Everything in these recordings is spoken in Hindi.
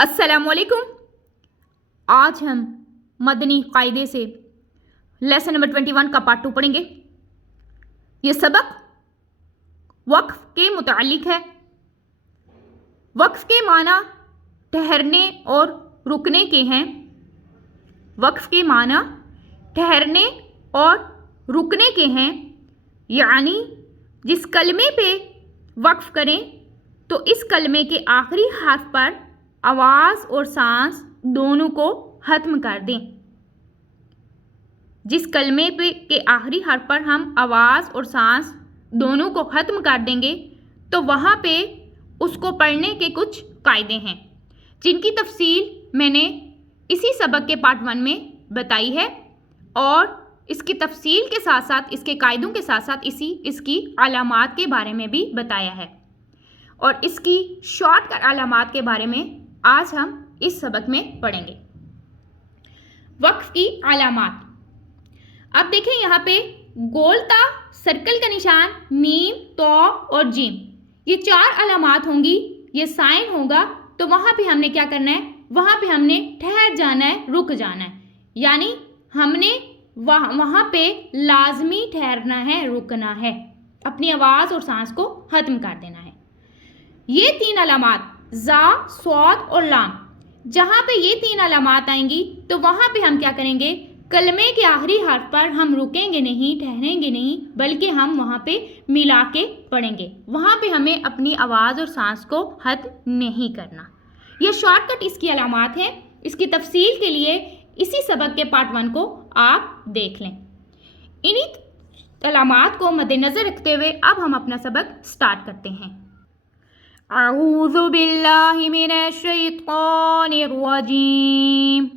अस्सलामुअलैकुम। आज हम मदनी कायदे से लेसन नंबर 21 का पार्ट 2 पढ़ेंगे। ये सबक वक्फ के मुतालिक है। वक्फ के माना ठहरने और रुकने के हैं। वक्फ के माना ठहरने और रुकने के हैं, यानी जिस कलमे पे वक्फ करें तो इस कलमे के आखिरी हर्फ पर आवाज़ और सांस दोनों को ख़त्म कर दें। जिस कलमे पे के आखिरी हर्फ पर हम आवाज़ और सांस दोनों को ख़त्म कर देंगे तो वहाँ पे उसको पढ़ने के कुछ कायदे हैं, जिनकी तफसील मैंने इसी सबक के पार्ट 1 में बताई है और इसकी तफसील के साथ साथ इसके कायदों के साथ साथ इसकी अलामात के बारे में भी बताया है। और इसकी शॉर्टकट अलामात के बारे में आज हम इस सबक में पढ़ेंगे। वक्फ की अलामात। अब देखें यहाँ पे गोलता, सर्कल का निशान, मीम, तो और जीम, ये 4 अलामात होंगी। ये साइन होगा तो वहाँ पे हमने क्या करना है, वहाँ पे हमने ठहर जाना है, रुक जाना है, यानी हमने वहाँ पे लाजमी ठहरना है, रुकना है, अपनी आवाज़ और सांस को ख़त्म कर देना है। ये 3 अलामात जा, स्वाद और लाम, जहाँ पे ये 3 अलामात आएंगी तो वहाँ पे हम क्या करेंगे, कलमे के आखिरी हर्फ पर हम रुकेंगे नहीं, ठहरेंगे नहीं, बल्कि हम वहाँ पे मिला के पढ़ेंगे। वहाँ पे हमें अपनी आवाज़ और सांस को ख़त्म नहीं करना। ये शॉर्टकट इसकी अलामात हैं। इसकी तफसील के लिए इसी सबक के पार्ट 1 को आप देख लें। इन्हीं अलामात को मद्देनज़र रखते हुए अब हम अपना सबक स्टार्ट करते हैं। अऊज़ु बिल्लाहि मिनश शैतानिर रजीम।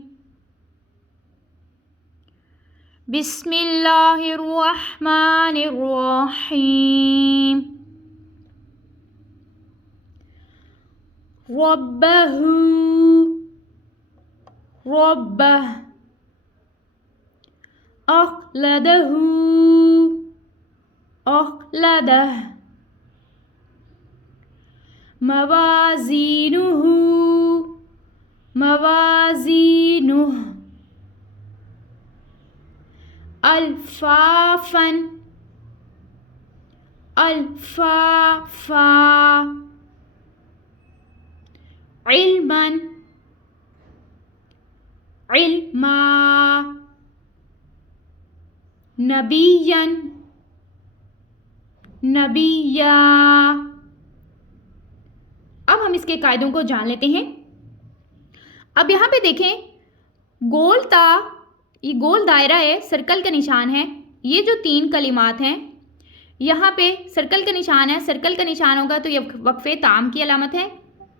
बिस्मिल्लाहिर रहमानिर रहीम। रब्बहू, रब्बह, अख़लदहू, अख़लदह, मवाज़ीनुहु, मवाज़ीनुहु, अल्फ़ाफ़न, अल्फ़ाफ़ा, इल्मन, इल्मा, नबियन, नबिया। अब हम इसके कायदों को जान लेते हैं। अब यहाँ पे देखें, गोलता, ये गोल दायरा है, सर्कल का निशान है। ये जो 3 कलिमात हैं, यहाँ पे सर्कल का निशान है, सर्कल का निशान होगा तो ये वक्फ़े ताम की अलामत है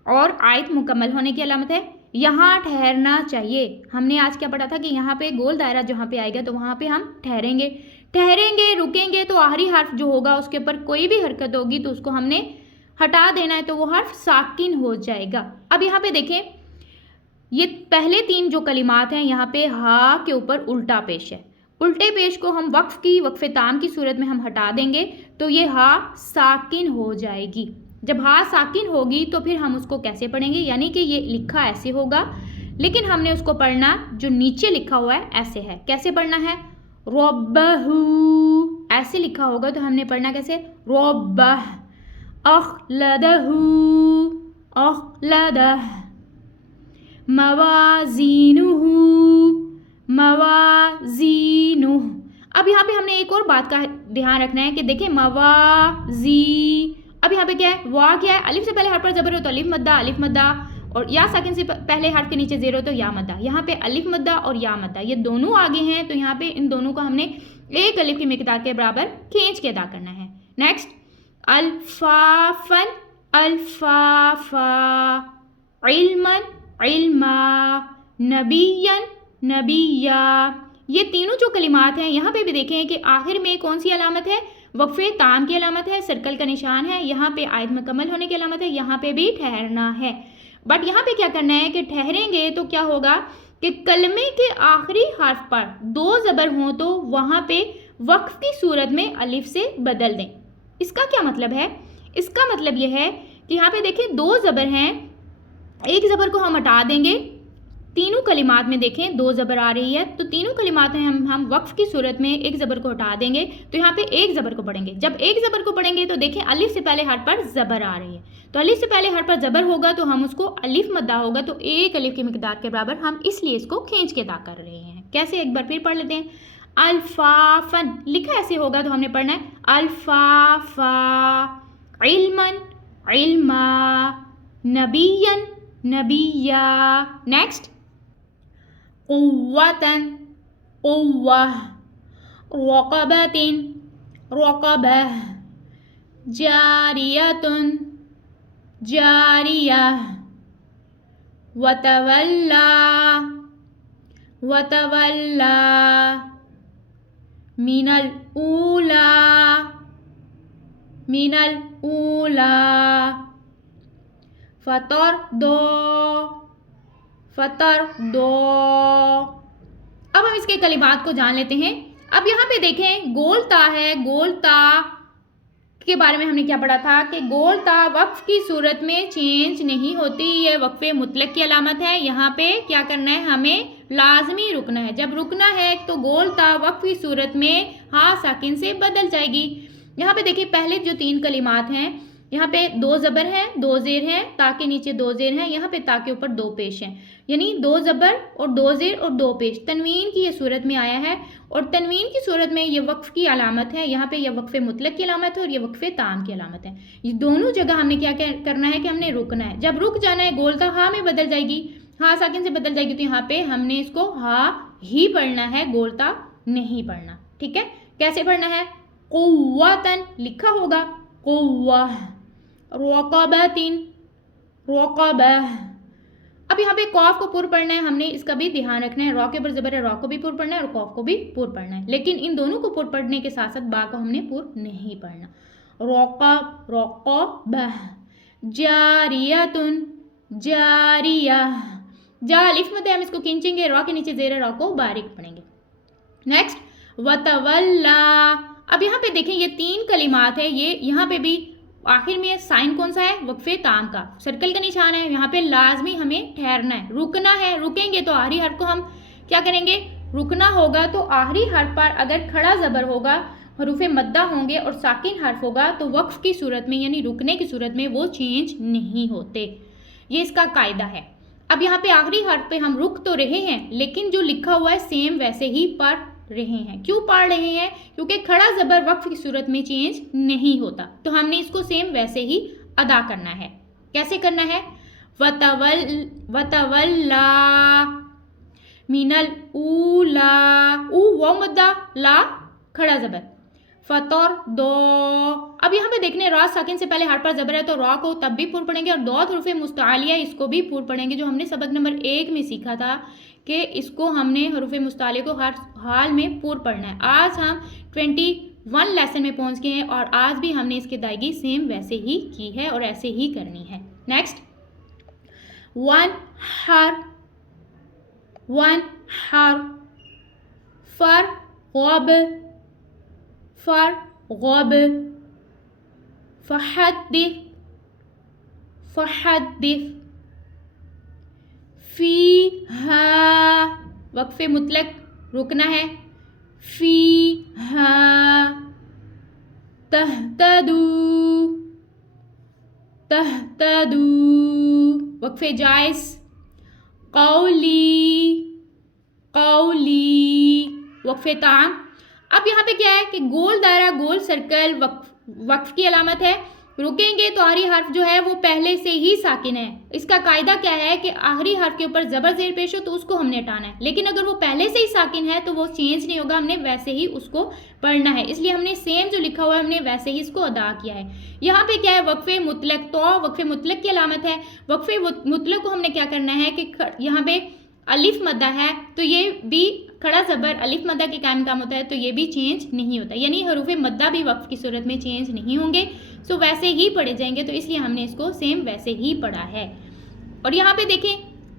और आयत मुकम्मल होने की अलामत है। यहाँ ठहरना चाहिए। हमने आज क्या पढ़ा था कि यहाँ पे गोल दायरा जहाँ पे आएगा तो वहाँ पे हम ठहरेंगे, ठहरेंगे, रुकेंगे तो आखिरी हर्फ जो होगा उसके ऊपर कोई भी हरकत होगी तो उसको हमने हटा देना है, तो वो हर्फ साकिन हो जाएगा। अब यहाँ पे देखें, ये पहले 3 जो कलिमात हैं यहाँ पे हा के ऊपर उल्टा पेश है। उल्टे पेश को हम वक्फ़े ताम की सूरत में हम हटा देंगे तो ये हा साकिन हो जाएगी। जब हा साकिन होगी तो फिर हम उसको कैसे पढ़ेंगे, यानी कि ये लिखा ऐसे होगा लेकिन हमने उसको पढ़ना जो नीचे लिखा हुआ है ऐसे है। कैसे पढ़ना है, रब्बहू, ऐसे लिखा होगा तो हमने पढ़ना कैसे, रब्बह, अख़लदहू, अख़लदह, मवाज़ीनुहु, मवाज़ीनुहु। अब यहाँ पे हमने एक और बात का ध्यान रखना है कि देखें मवाज़ी, अब यहाँ पे क्या है, वाह क्या है, अलिफ से पहले हर्फ पर ज़बर हो तो अलिफ मद्दा, अलिफ मद्दा, और या साकिन से पहले हर्फ के नीचे ज़ेर हो तो या मद्दा। यहाँ पे अलिफ मद्दा और या मद्दा ये दोनों आगे हैं तो यहाँ पे इन दोनों को हमने एक अलिफ की मिक़दार के बराबर खींच के अदा करना है। नेक्स्ट, अल्फ़ाफ़न, अल्फ़ाफ़ा, इल्मन, इल्मा, नबियन, नबिया। ये तीनों जो कलिमात हैं यहाँ पे भी देखें कि आखिर में कौन सी अलामत है, वक्फ़े ताम की अलामत है, सर्कल का निशान है, यहाँ पे आयत मुकम्मल होने की अलामत है, यहाँ पे भी ठहरना है। बट यहाँ पे क्या करना है कि ठहरेंगे तो क्या होगा कि कलमे के आखिरी हर्फ पर 2 ज़बर हों तो वहाँ पे वक्फ की सूरत में अलिफ से बदल दें। इसका क्या मतलब है, इसका मतलब यह है कि यहाँ पे देखिए 2 ज़बर हैं एक ज़बर को हम हटा देंगे। तीनों कलिमात में देखें 2 ज़बर आ रही है, तो तीनों कलिमात में हम वक्फ की सूरत में एक ज़बर को हटा देंगे, तो यहाँ पे एक ज़बर को पढ़ेंगे। जब एक ज़बर को पढ़ेंगे तो देखें अलिफ से पहले हर पर ज़बर आ रही है, तो अलिफ से पहले हर पर ज़बर होगा तो हम उसको अलिफ मद्दा होगा, तो एक अलिफ की मिकदार के बराबर हम इसलिए इसको खींच के अदा कर रहे हैं। कैसे, एक बार फिर पढ़ लेते हैं। अल्फाफन लिखा ऐसे होगा तो हमने पढ़ना है अल्फाफा, इल्मन इल्मा, नबियन नबिया। नेक्स्ट, क़ुव्वतन क़ुव्वह, रक़बतिन रक़बह, जारियतुन जारियह, वतवल्ला वतवल्ला, मिनल ऊला मिनल ऊला, फतर दो अब हम इसके कलिमात को जान लेते हैं। अब यहाँ पे देखें गोल ता है, गोल ता के बारे में हमने क्या पढ़ा था कि गोल ता वक्फ की सूरत में चेंज नहीं होती, ये वक्फे मुतलक की अलामत है। यहाँ पे क्या करना है, हमें लाजमी रुकना है। जब रुकना है तो गोल ता वक्फ की सूरत में हा साकिन से बदल जाएगी। यहाँ पे देखिए पहले जो 3 कलिमात हैं, यहाँ पे 2 ज़बर हैं, 2 ज़ेर हैं, ता के नीचे 2 ज़ेर हैं, यहाँ पे ता के ऊपर 2 पेश हैं, यानी 2 ज़बर और 2 ज़ेर और 2 पेश तनवीन की ये सूरत में आया है। और तनवीन की सूरत में ये वक्फ की अलामत है। यहाँ पे ये वक्फ़े मुतलक की अलामत है और ये वक्फ़े ताम की अलामत है। ये दोनों जगह हमने क्या करना है कि हमने रुकना है। जब रुक जाना है गोल ता हा में बदल जाएगी, हा साकिन से बदल जाएगी, तो यहाँ पे हमने इसको हा ही पढ़ना है, गोल ता नहीं पढ़ना। ठीक है, कैसे पढ़ना है, क़ुव्वतन लिखा होगा, क़ुव्वह, रक़बतिन रक़बह। अब यहाँ पे कॉफ को पुर पढ़ना है, हमने इसका भी ध्यान रखना है। रॉ के ऊपर ज़बर है, रॉ को भी पुर पढ़ना है और कॉफ को भी पुर पढ़ना है, लेकिन इन दोनों को पुर पढ़ने के साथ साथ बा को हमने पुर नहीं पढ़ना। रक़बह, जारियतुन जारियह, जा अलिफ मद है, हम इसको खींचेंगे, रॉ के नीचे ज़ेर, रॉ को बारीक पढ़ेंगे। नेक्स्ट, वतवल्ला। अब यहाँ पे देखें ये 3 कलिमात है, ये यहाँ पे भी आखिर में साइन कौन सा है, वक्फे ताम का सर्कल का निशान है। यहाँ पे लाजमी हमें ठहरना है, रुकना है। रुकेंगे तो आखिरी हर्फ को हम क्या करेंगे, रुकना होगा तो आखिरी हर्फ पर अगर खड़ा ज़बर होगा, हरूफे मद्दा होंगे और साकिन हर्फ होगा, तो वक्फ की सूरत में यानी रुकने की सूरत में वो चेंज नहीं होते। ये इसका कायदा है। अब यहाँ पे आखिरी हर्फ पे हम रुक तो रहे हैं, लेकिन जो लिखा हुआ है सेम वैसे ही पढ़ रहे हैं। क्यों पढ़ रहे हैं, क्योंकि खड़ा ज़बर वक्फ की सूरत में चेंज नहीं होता, तो हमने इसको सेम वैसे ही अदा करना है। कैसे करना है, वतवल्ला मिनल ऊला, ऊ वो मद्दा, ला खड़ा ज़बर, फतर दो। अब यहाँ पे देखने रा साकिन से पहले हर पर ज़बर है, तो रा को तब भी पुर पढ़ेंगे और दो हरूफे मुस्तालिया इसको भी पुर पढ़ेंगे, जो हमने सबक नंबर 1 में सीखा था कि इसको हमने हरूफे मुस्ताले को हर हाल में पूर पढ़ना है। आज हम 21 लेसन में पहुंच गए हैं और आज भी हमने इसकी अदायगी सेम वैसे ही की है और ऐसे ही करनी है। नेक्स्ट, वन हर फर गब, फहद्दिफ, फीहा, वक्फे मुतलक रुकना है, फीहा, तहतदू, वक्फे जायज़, कौली, वक्फे ताम। अब यहाँ पे क्या है कि गोल दायरा, गोल सर्कल वक्फ की अलामत है। रुकेंगे तो आखिरी हर्फ जो है वो पहले से ही साकिन है। इसका कायदा क्या है कि आखिरी हर्फ के ऊपर ज़बर ज़ेर पेश हो तो उसको हमने हटाना है, लेकिन अगर वो पहले से ही साकिन है तो वो चेंज नहीं होगा, हमने वैसे ही उसको पढ़ना है। इसलिए हमने सेम जो लिखा हुआ है हमने वैसे ही इसको अदा किया है। यहाँ पे क्या है, वक्फे मुतलक, तो वक्फे मुतलक की अलामत है। वक्फे मुतलक को हमने क्या करना है कि यहाँ पे अलिफ मद्दा है, तो ये भी खड़ा ज़बर अलिफ मद्दा के कायम काम होता है, तो ये भी चेंज नहीं होता, यानी हरूफे मद्दा भी वक्फ की सूरत में चेंज नहीं होंगे, सो वैसे ही पढ़े जाएंगे। तो इसलिए हमने इसको सेम वैसे ही पढ़ा है। और यहाँ पे देखें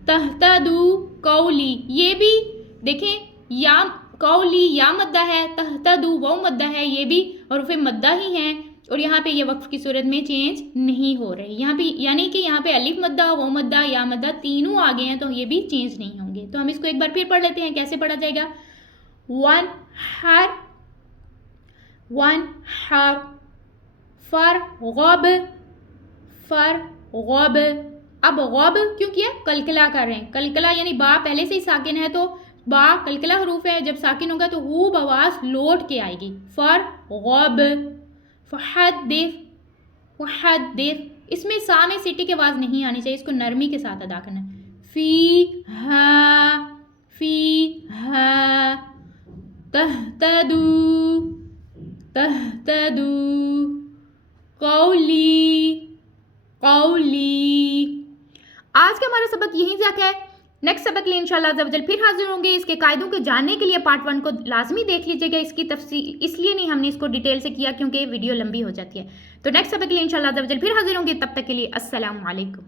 तहतदू कौली, ये भी देखें या कौली या मद्दा है, तहतदू वो मद्दा है, ये भी हरूफे मद्दा ही हैं, और यहाँ पे ये वक्फ की सूरत में चेंज नहीं हो रही। यहाँ पे यानी कि यहाँ पे अलिफ मद्दा, वो मद्दा, या मद्दा तीनों आ गए हैं तो ये भी चेंज नहीं होंगे। तो हम इसको एक बार फिर पढ़ लेते हैं, कैसे पढ़ा जाएगा। वन हर फर गब। अब गब क्यों किया, कलकला कर रहे हैं। कलकला यानी बा पहले से ही साकिन है तो बा कलकला हरूफ है, जब साकिन होगा तो हूब आवाज लौट के आएगी। फर गब फहद्दिस, इसमें सा में सीटी की आवाज नहीं आनी चाहिए, इसको नरमी के साथ अदा करना है। फी हा तहतदू कौली। आज का हमारा सबक यहीं तक है। नेक्स्ट सबक लिए इंशाल्लाह अज़्ज़ा वजल फिर हाजिर होंगे। इसके कायदों के जानने के लिए पार्ट 1 को लाजमी देख लीजिएगा। इसकी तफसील इसलिए नहीं हमने इसको डिटेल से किया क्योंकि वीडियो लंबी हो जाती है। तो नेक्स्ट सबक लिए इंशाल्लाह अज़्ज़ा वजल फिर हाजिर होंगे। तब तक के लिए अस्सलामु अलैकुम।